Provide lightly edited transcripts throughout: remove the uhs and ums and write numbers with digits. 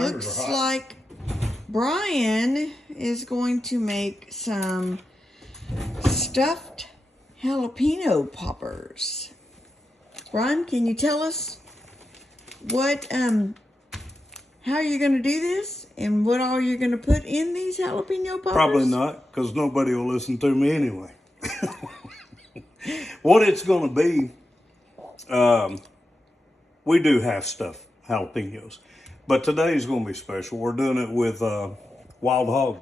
fingers looks are hot. like Brian is going to make some stuffed jalapeno poppers. Brian, can you tell us what, how you're going to do this and what all you're going to put in these jalapeno poppers? Probably not, because nobody will listen to me anyway. What it's going to be, we do half stuffed jalapenos, but today's going to be special. We're doing it with wild hog.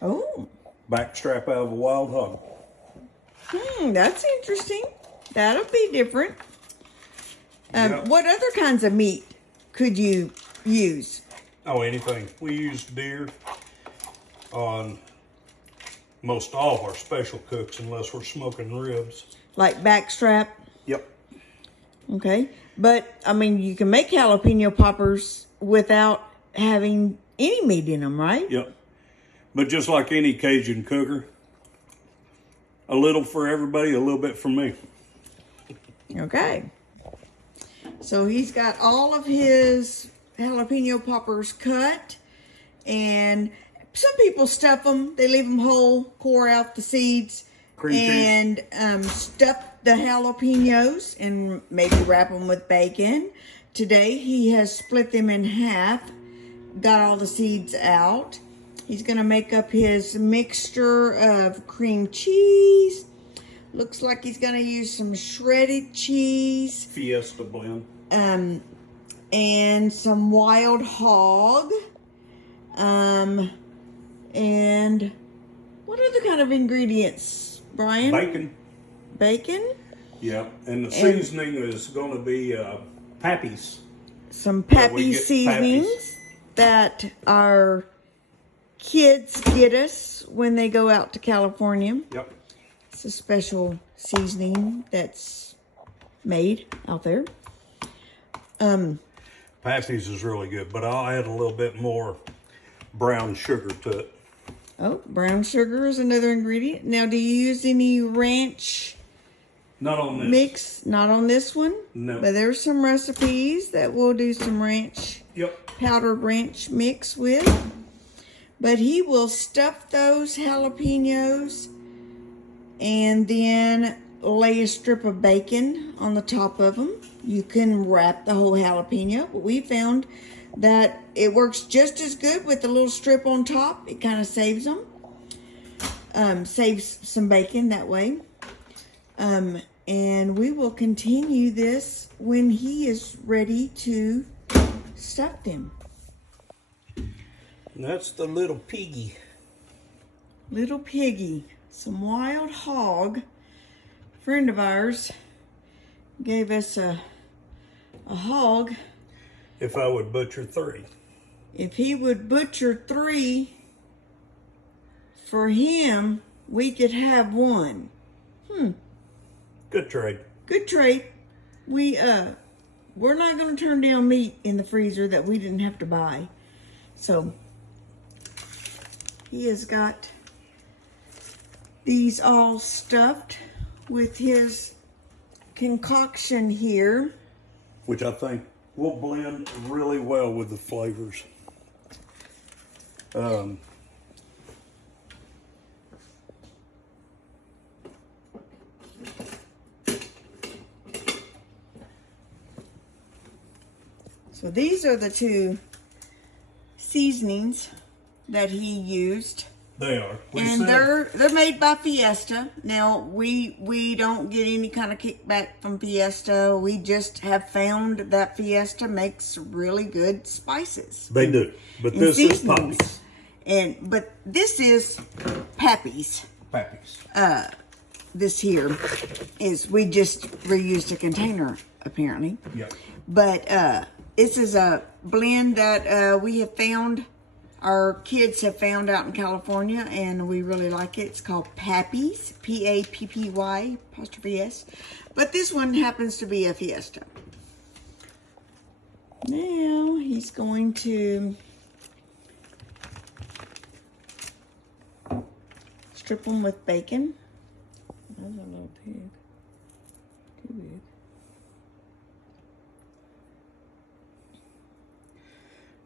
Oh. Backstrap out of a wild hog. That's interesting. That'll be different. Yep. What other kinds of meat could you use? Oh, anything. We use deer on most all of our special cooks unless we're smoking ribs. Like backstrap? Yep. Okay. But, I mean, you can make jalapeno poppers without having any meat in them, right? Yep. But just like any Cajun cooker, a little for everybody, a little bit for me. Okay. So he's got all of his jalapeno poppers cut, and some people stuff them. They leave them whole, core out the seeds, Cream and stuff the jalapenos and maybe wrap them with bacon. Today he has split them in half, got all the seeds out. He's going to make up his mixture of cream cheese. Looks like he's going to use some shredded cheese. Fiesta blend. And some wild hog. And what other kind of ingredients, Brian? Bacon. Bacon? Yep. And the seasoning is going to be Pappy's. Some we Pappy get seasonings Pappy's. that our kids get us when they go out to California. Yep. It's a special seasoning that's made out there. Pappy's is really good, but I'll add a little bit more brown sugar to it. Oh, brown sugar is another ingredient. Now, do you use any ranch Not on this. mix? Not on this one? No. But there's some recipes that we'll do some ranch, Yep. powdered ranch mix with. But he will stuff those jalapenos and then lay a strip of bacon on the top of them. You can wrap the whole jalapeno, but we found that it works just as good with the little strip on top. It kind of saves them. Saves some bacon that way. And we will continue this when he is ready to stuff them. That's the little piggy. Little piggy. Some wild hog. A friend of ours gave us a hog. If I would butcher 3. If he would butcher 3 for him, we could have 1. Good trade. Good trade. We're not going to turn down meat in the freezer that we didn't have to buy. So he has got these all stuffed with his concoction here. Which I think will blend really well with the flavors. So these are the 2 seasonings that he used. They are. And they're made by Fiesta. Now, we don't get any kind of kickback from Fiesta. We just have found that Fiesta makes really good spices. They do. But and this is seasonings. Pappy's. But this is Pappy's. Pappy's. This here is, we just reused a container, apparently. Yep. But this is a blend that we have found. Our kids have found out in California, and we really like it. It's called Pappy's, Pappy''S. But this one happens to be a Fiesta. Now he's going to strip them with bacon. That's a little pig. Too big.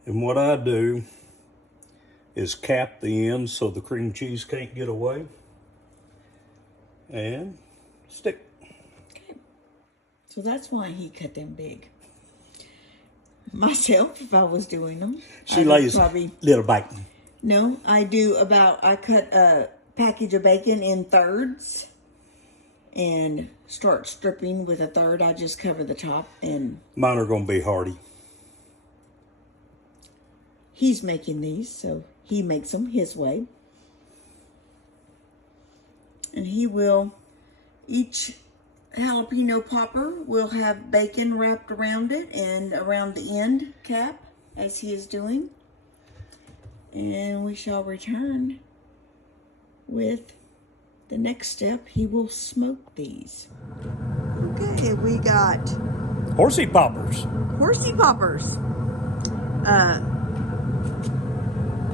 And what I do is cap the ends so the cream cheese can't get away. And stick. Okay. So that's why he cut them big. Myself, if I was doing them, She lays little bacon. No, I cut a package of bacon in thirds and start stripping with a third. I just cover the top, and mine are going to be hearty. He's making these, so he makes them his way. And each jalapeno popper will have bacon wrapped around it and around the end cap, as he is doing. And we shall return with the next step. He will smoke these. Okay, we got Horsey poppers. Horsey poppers.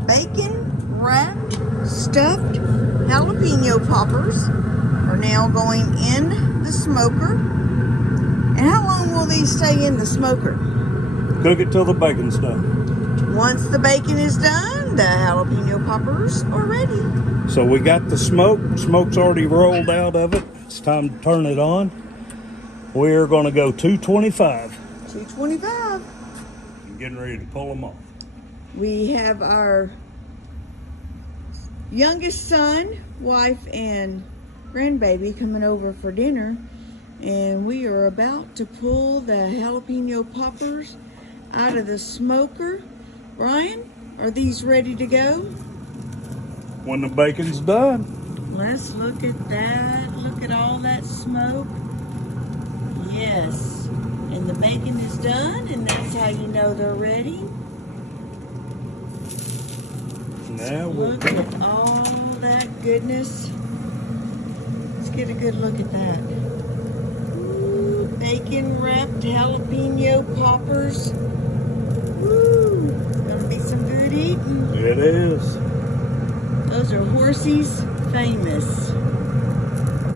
Bacon wrapped, stuffed jalapeno poppers are now going in the smoker. And how long will these stay in the smoker? Cook it till the bacon's done. Once the bacon is done, the jalapeno poppers are ready. So we got the smoke. Smoke's already rolled out of it. It's time to turn it on. We're going to go 225. 225. I'm getting ready to pull them off. We have our youngest son, wife, and grandbaby coming over for dinner, and we are about to pull the jalapeno poppers out of the smoker. Brian, are these ready to go? When the bacon's done. Let's look at that. Look at all that smoke. Yes. And the bacon is done, and that's how you know they're ready. Now Look at all that goodness. Let's get a good look at that. Ooh, bacon wrapped jalapeno poppers. Woo! Gonna be some good eating. it is. Those are Horsey's famous.